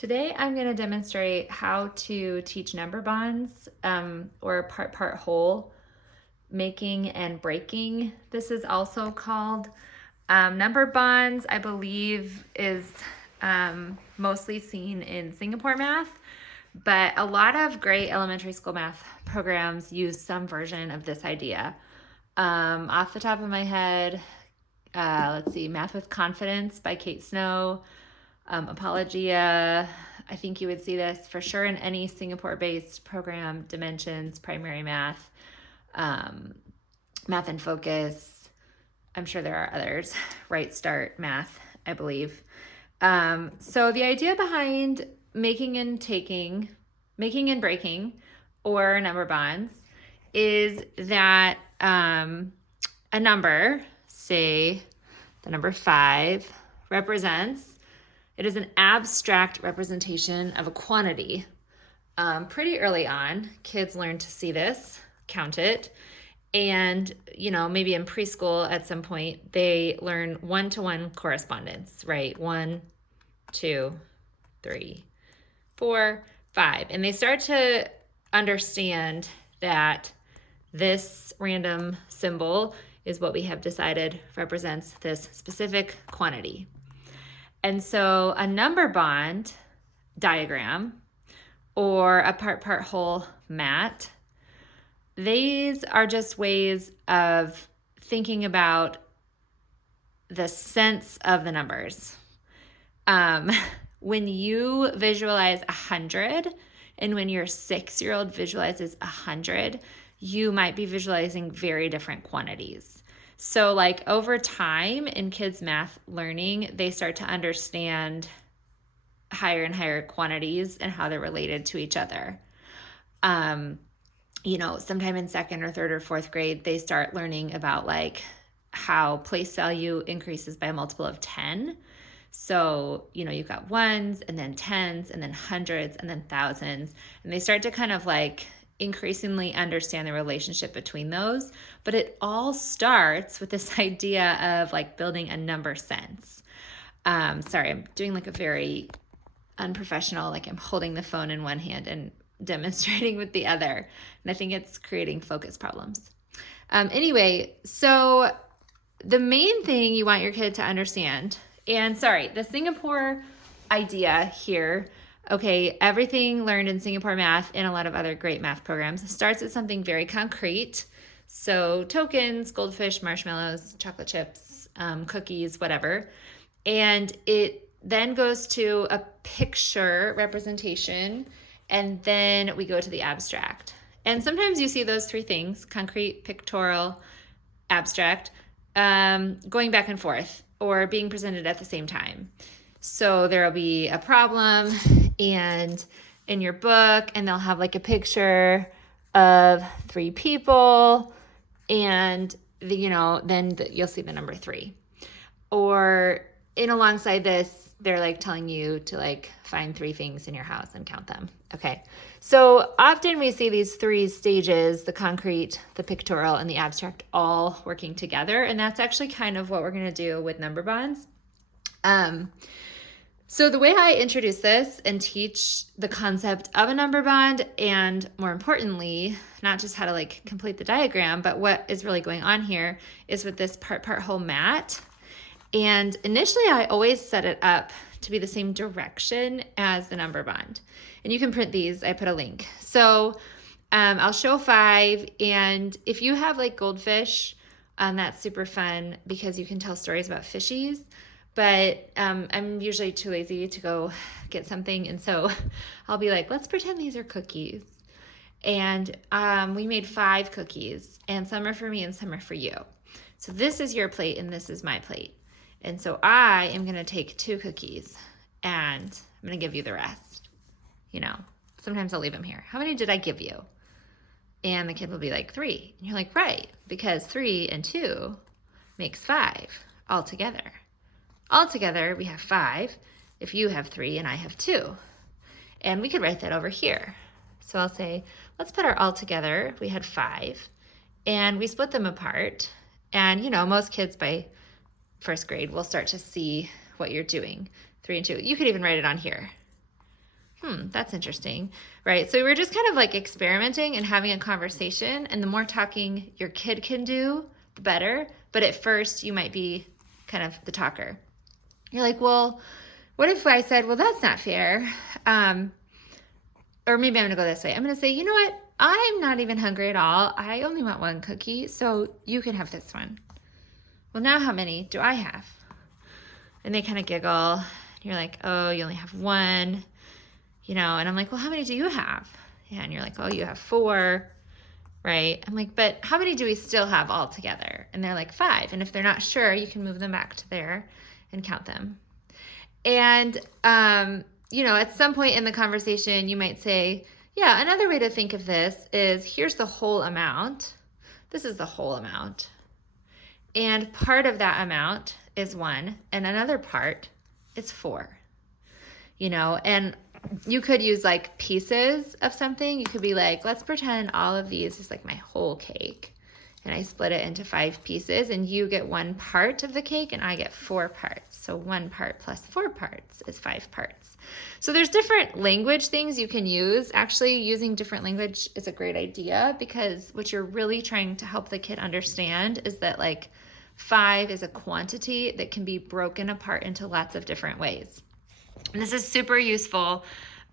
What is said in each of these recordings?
Today I'm going to demonstrate how to teach number bonds or part whole, making and breaking. This is also called number bonds, I believe is mostly seen in Singapore math, but a lot of great elementary school math programs use some version of this idea. Off the top of my head, let's see, Math with Confidence by Kate Snow, Apologia. I think you would see this for sure in any Singapore-based program, Dimensions, Primary Math, Math and Focus. I'm sure there are others, Right Start Math, I believe. So the idea behind making and breaking, or number bonds, is that a number, say the number 5, it is an abstract representation of a quantity. Pretty early on, kids learn to see this, count it, and maybe in preschool at some point they learn one-to-one correspondence, right? 1, 2, 3, 4, 5, and they start to understand that this random symbol is what we have decided represents this specific quantity. And so a number bond diagram or a part whole mat, these are just ways of thinking about the sense of the numbers. When you visualize 100 and when your 6-year-old visualizes 100, you might be visualizing very different quantities. So like over time in kids' math learning, they start to understand higher and higher quantities and how they're related to each other. Sometime in 2nd or 3rd or 4th grade, they start learning about like how place value increases by a multiple of 10. So, you've got ones and then tens and then hundreds and then thousands, and they start to kind of like increasingly understand the relationship between those. But it all starts with this idea of like building a number sense. Sorry, I'm doing like a very unprofessional, like I'm holding the phone in one hand and demonstrating with the other. And I think it's creating focus problems. Anyway, so the main thing you want your kid to understand, and sorry, the Singapore idea here, okay, everything learned in Singapore math and a lot of other great math programs starts with something very concrete. So tokens, goldfish, marshmallows, chocolate chips, cookies, whatever. And it then goes to a picture representation, and then we go to the abstract. And sometimes you see those three things, concrete, pictorial, abstract, going back and forth or being presented at the same time. So there'll be a problem and in your book, and they'll have like a picture of 3 people, and then you'll see the number 3. Or alongside this, they're like telling you to like find 3 things in your house and count them. Okay. So often we see these 3 stages, the concrete, the pictorial, and the abstract, all working together. And that's actually kind of what we're going to do with number bonds. So the way I introduce this and teach the concept of a number bond, and more importantly, not just how to like complete the diagram, but what is really going on here, is with this part whole mat. And initially I always set it up to be the same direction as the number bond. And you can print these, I put a link. So I'll show 5, and if you have like goldfish, that's super fun because you can tell stories about fishies. But I'm usually too lazy to go get something, and so I'll be like, let's pretend these are cookies. And we made 5 cookies, and some are for me and some are for you. So this is your plate and this is my plate. And so I am going to take 2 cookies and I'm going to give you the rest. Sometimes I'll leave them here. How many did I give you? And the kid will be like 3. And you're like, right, because 3 and 2 makes 5 all together. All together, we have 5 if you have 3 and I have 2. And we could write that over here. So I'll say, let's put our all together. We had 5 and we split them apart. And most kids by 1st grade will start to see what you're doing. 3 and 2. You could even write it on here. That's interesting, right? So we're just kind of like experimenting and having a conversation, and the more talking your kid can do, the better. But at first, you might be kind of the talker. You're like, well, what if I said, well, that's not fair? Or maybe I'm going to go this way. I'm going to say, you know what? I'm not even hungry at all. I only want one cookie, so you can have this one. Well, now how many do I have? And they kind of giggle. You're like, oh, you only have one. And I'm like, well, how many do you have? Yeah, and you're like, oh, you have 4, right? I'm like, but how many do we still have all together? And they're like 5. And if they're not sure, you can move them back to there and count them. And, at some point in the conversation, you might say, yeah, another way to think of this is here's the whole amount. This is the whole amount. And part of that amount is 1, and another part is 4. And you could use like pieces of something. You could be like, let's pretend all of these is like my whole cake. And I split it into 5 pieces, and you get 1 part of the cake and I get 4 parts. So 1 part plus 4 parts is 5 parts. So there's different language things you can use. Actually, using different language is a great idea, because what you're really trying to help the kid understand is that like 5 is a quantity that can be broken apart into lots of different ways. And this is super useful.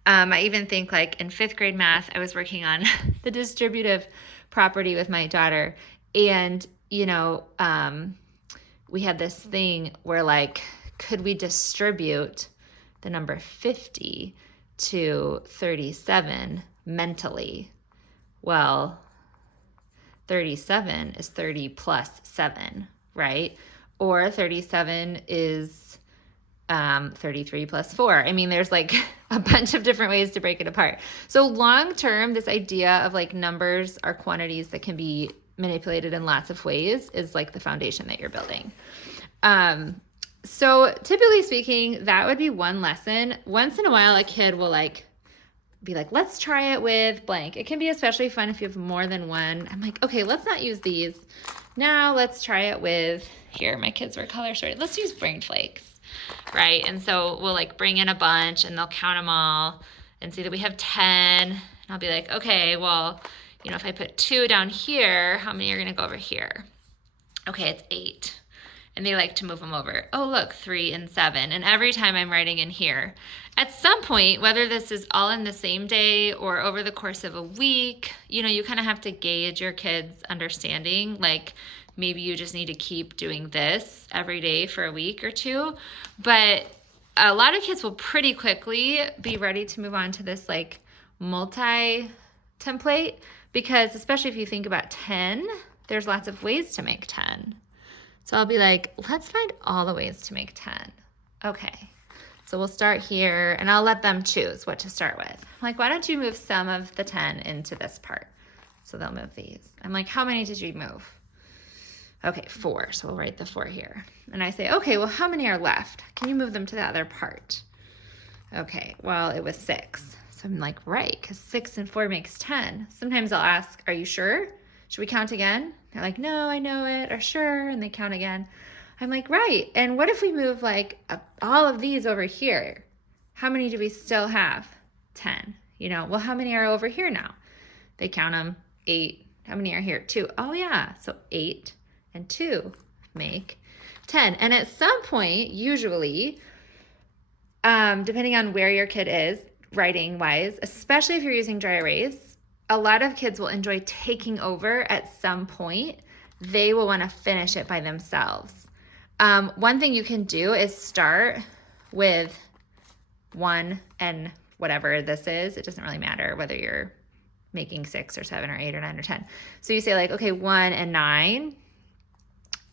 I even think like in 5th grade math, I was working on the distributive property with my daughter. And, we had this thing where like, could we distribute the number 50 to 37 mentally? Well, 37 is 30 plus 7, right? Or 37 is 33 plus 4. I mean, there's like a bunch of different ways to break it apart. So long term, this idea of like numbers are quantities that can be manipulated in lots of ways is like the foundation that you're building. So typically speaking, that would be one lesson. Once in a while, a kid will be like, let's try it with blank. It can be especially fun if you have more than one. I'm like, okay, let's not use these. Now let's try it with, here, my kids were color sorted. Let's use brain flakes. Right? And so we'll like bring in a bunch and they'll count them all and see that we have 10. And I'll be like, okay, well, if I put 2 down here, how many are going to go over here? Okay, it's 8. And they like to move them over. Oh, look, 3 and 7. And every time I'm writing in here, at some point, whether this is all in the same day or over the course of a week, you kind of have to gauge your kids' understanding. Like, maybe you just need to keep doing this every day for a week or 2. But a lot of kids will pretty quickly be ready to move on to this like multi-template, because especially if you think about 10, there's lots of ways to make 10. So I'll be like, let's find all the ways to make 10. Okay, so we'll start here, and I'll let them choose what to start with. I'm like, why don't you move some of the 10 into this part? So they'll move these. I'm like, how many did you move? Okay, 4. So we'll write the 4 here. And I say, okay, well, how many are left? Can you move them to the other part? Okay, well, it was 6. So I'm like, right, because 6 and 4 makes 10. Sometimes I'll ask, are you sure? Should we count again? They're like, no, I know it, or sure, and they count again. I'm like, right, and what if we move like all of these over here? How many do we still have? 10. Well, how many are over here now? They count them, 8. How many are here? 2. Oh yeah, so 8 and 2 make 10. And at some point, usually, depending on where your kid is, writing wise, especially if you're using dry erase, a lot of kids will enjoy taking over at some point. They will want to finish it by themselves. One thing you can do is start with 1 and whatever this is. It doesn't really matter whether you're making 6 or 7 or 8 or 9 or 10. So you say like, okay, 1 and 9,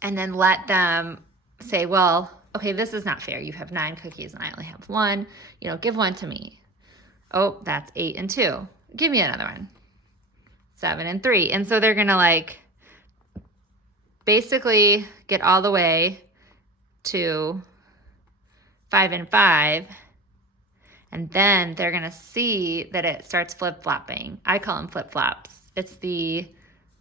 and then let them say, well, okay, this is not fair. You have 9 cookies and I only have 1. Give 1 to me. Oh, that's 8 and 2. Give me another one. 7 and 3. And so they're going to like basically get all the way to 5 and 5. And then they're going to see that it starts flip-flopping. I call them flip-flops. It's the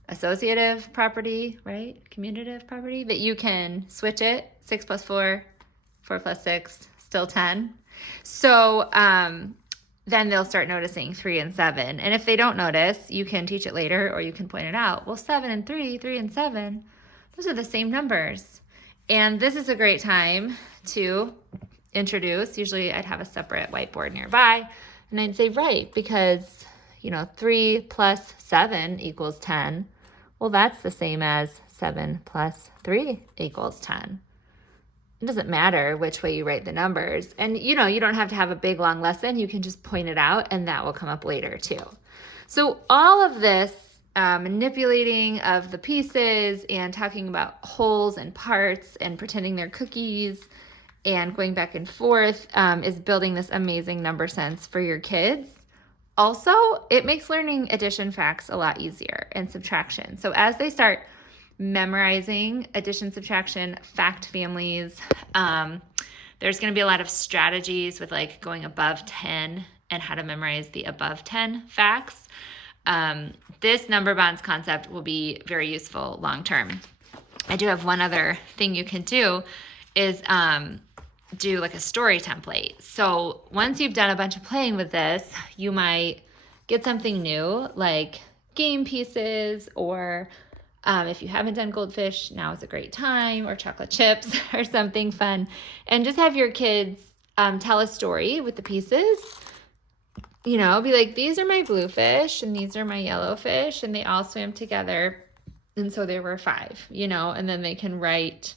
associative property, right? Commutative property, that you can switch it. 6 plus 4, 4 plus 6, still 10. So then they'll start noticing 3 and 7. And if they don't notice, you can teach it later or you can point it out. Well, 7 and 3, 3 and 7, those are the same numbers. And this is a great time to introduce. Usually I'd have a separate whiteboard nearby and I'd say, right, because 3 plus 7 equals 10. Well, that's the same as 7 plus 3 equals 10. It doesn't matter which way you write the numbers. And you don't have to have a big long lesson. You can just point it out and that will come up later too. So all of this manipulating of the pieces and talking about wholes and parts and pretending they're cookies and going back and forth is building this amazing number sense for your kids. Also, it makes learning addition facts a lot easier and subtraction. So as they start memorizing addition, subtraction, fact families, there's going to be a lot of strategies with like going above 10 and how to memorize the above 10 facts. This number bonds concept will be very useful long term. I do have one other thing you can do is do like a story template. So once you've done a bunch of playing with this, you might get something new like game pieces, or if you haven't done goldfish, now is a great time, or chocolate chips or something fun, and just have your kids tell a story with the pieces. Be like, these are my blue fish and these are my yellow fish and they all swam together and so there were 5, and then they can write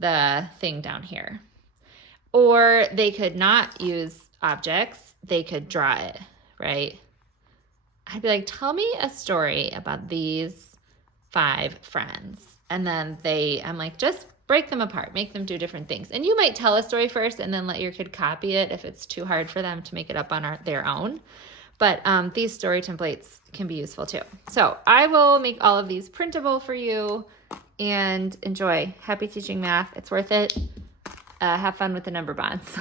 the thing down here. Or they could not use objects, they could draw it, right? I'd be like, tell me a story about these 5 friends. And then I'm like, just break them apart, make them do different things. And you might tell a story first and then let your kid copy it if it's too hard for them to make it up on their own. But these story templates can be useful too. So I will make all of these printable for you and enjoy. Happy teaching math. It's worth it. Have fun with the number bonds.